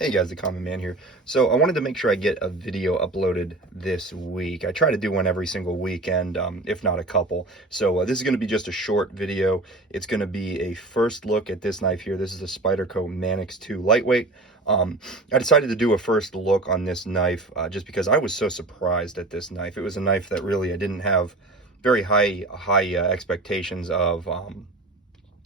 Hey guys, the Common Man here. So I wanted to make sure I get a video uploaded this week. I try to do one every single weekend, if not a couple. So this is going to be just a short video. It's going to be a first look at this knife here. This is a Spyderco Manix 2 lightweight. I decided to do a first look on this knife just because I was so surprised at this knife. It was a knife that really I didn't have very high expectations of.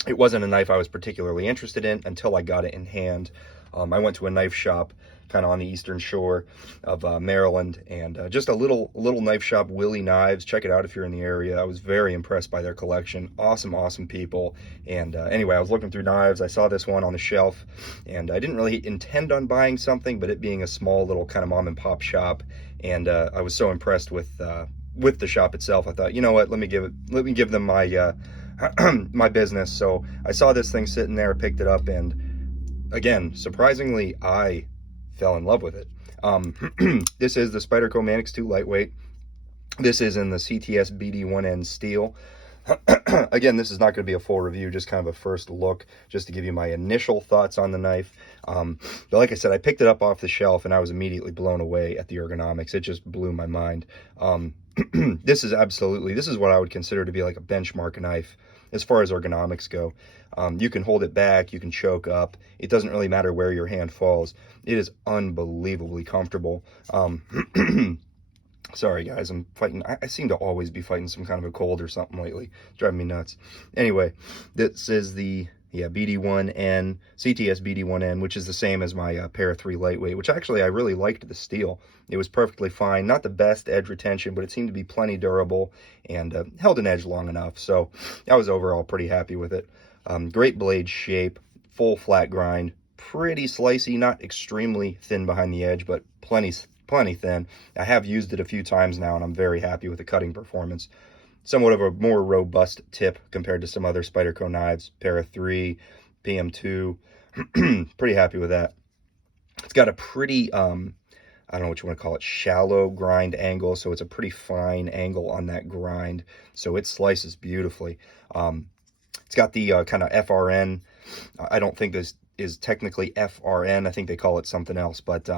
It wasn't a knife I was particularly interested in until I got it in hand. I went to a knife shop kind of on the eastern shore of Maryland, and just a little knife shop, Willie Knives. Check it out if you're in the area. I was very impressed by their collection. Awesome people. And anyway, I was looking through knives. I saw this one on the shelf, and I didn't really intend on buying something, but it being a small little kind of mom and pop shop, and I was so impressed with the shop itself. I thought, you know what, let me give them my my business. So I saw this thing sitting there, picked it up, and again, surprisingly, I fell in love with it. This is the Spyderco Manix 2 lightweight. This is in the CTS BD1N steel. Again, this is not going to be a full review, just kind of a first look, just to give you my initial thoughts on the knife. But like I said, I picked it up off the shelf and I was immediately blown away at the ergonomics. It just blew my mind. This is what I would consider to be like a benchmark knife as far as ergonomics go. You can hold it back, you can choke up. It doesn't really matter where your hand falls. It is unbelievably comfortable. Sorry guys, I'm fighting. I seem to always be fighting some kind of a cold or something lately. It's driving me nuts. Anyway, this is the BD1N, CTS BD1N, which is the same as my Para 3 lightweight, which actually I really liked the steel. It was perfectly fine. Not the best edge retention, but it seemed to be plenty durable and held an edge long enough. So I was overall pretty happy with it. Great blade shape, full flat grind, pretty slicey, not extremely thin behind the edge, but plenty thin. I have used it a few times now, and I'm very happy with the cutting performance. Somewhat of a more robust tip compared to some other Spyderco knives, Para 3, PM2. Pretty happy with that. It's got a pretty, I don't know what you want to call it, shallow grind angle, so it's a pretty fine angle on that grind, so it slices beautifully. It's got the kind of FRN. I don't think this is technically FRN. I think they call it something else, but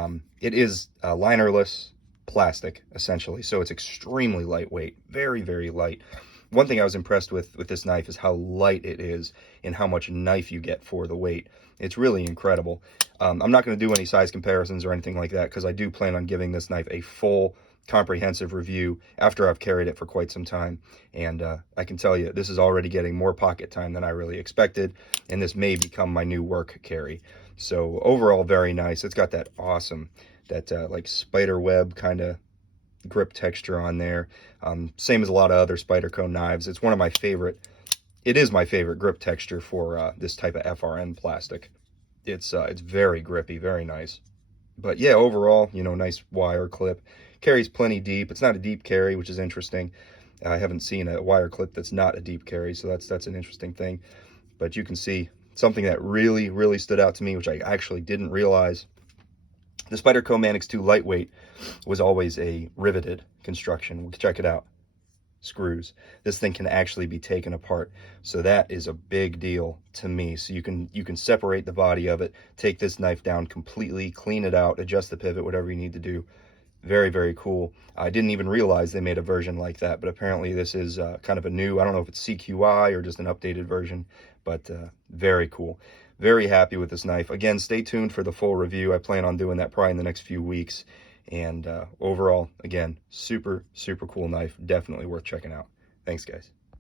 it is linerless plastic, essentially. So it's extremely lightweight, very light. One thing I was impressed with this knife is how light it is and how much knife you get for the weight. It's really incredible. I'm not going to do any size comparisons or anything like that because I do plan on giving this knife a full comprehensive review after I've carried it for quite some time, and I can tell you this is already getting more pocket time than I really expected, and this may become my new work carry. So overall, very nice. It's got that awesome, like spider web kind of grip texture on there, same as a lot of other Spyderco knives. It's one of my favorite, it is my favorite grip texture for this type of FRN plastic. It's very grippy, very nice. But yeah, overall, you know, nice wire clip. Carries plenty deep. It's not a deep carry, which is interesting. I haven't seen a wire clip that's not a deep carry, so that's an interesting thing. But you can see something that really stood out to me, which I actually didn't realize. The Spyderco Manix 2 lightweight was always a riveted construction. Check it out. Screws. This thing can actually be taken apart, so that is a big deal to me. So you can separate the body of it, take this knife down completely, clean it out, adjust the pivot, whatever you need to do. Very cool. I didn't even realize they made a version like that, but apparently this is kind of a new, I don't know if it's CQI or just an updated version, but very cool. Very happy with this knife. Again, stay tuned for the full review. I plan on doing that probably in the next few weeks. And overall, again, super cool knife. Definitely worth checking out. Thanks, guys.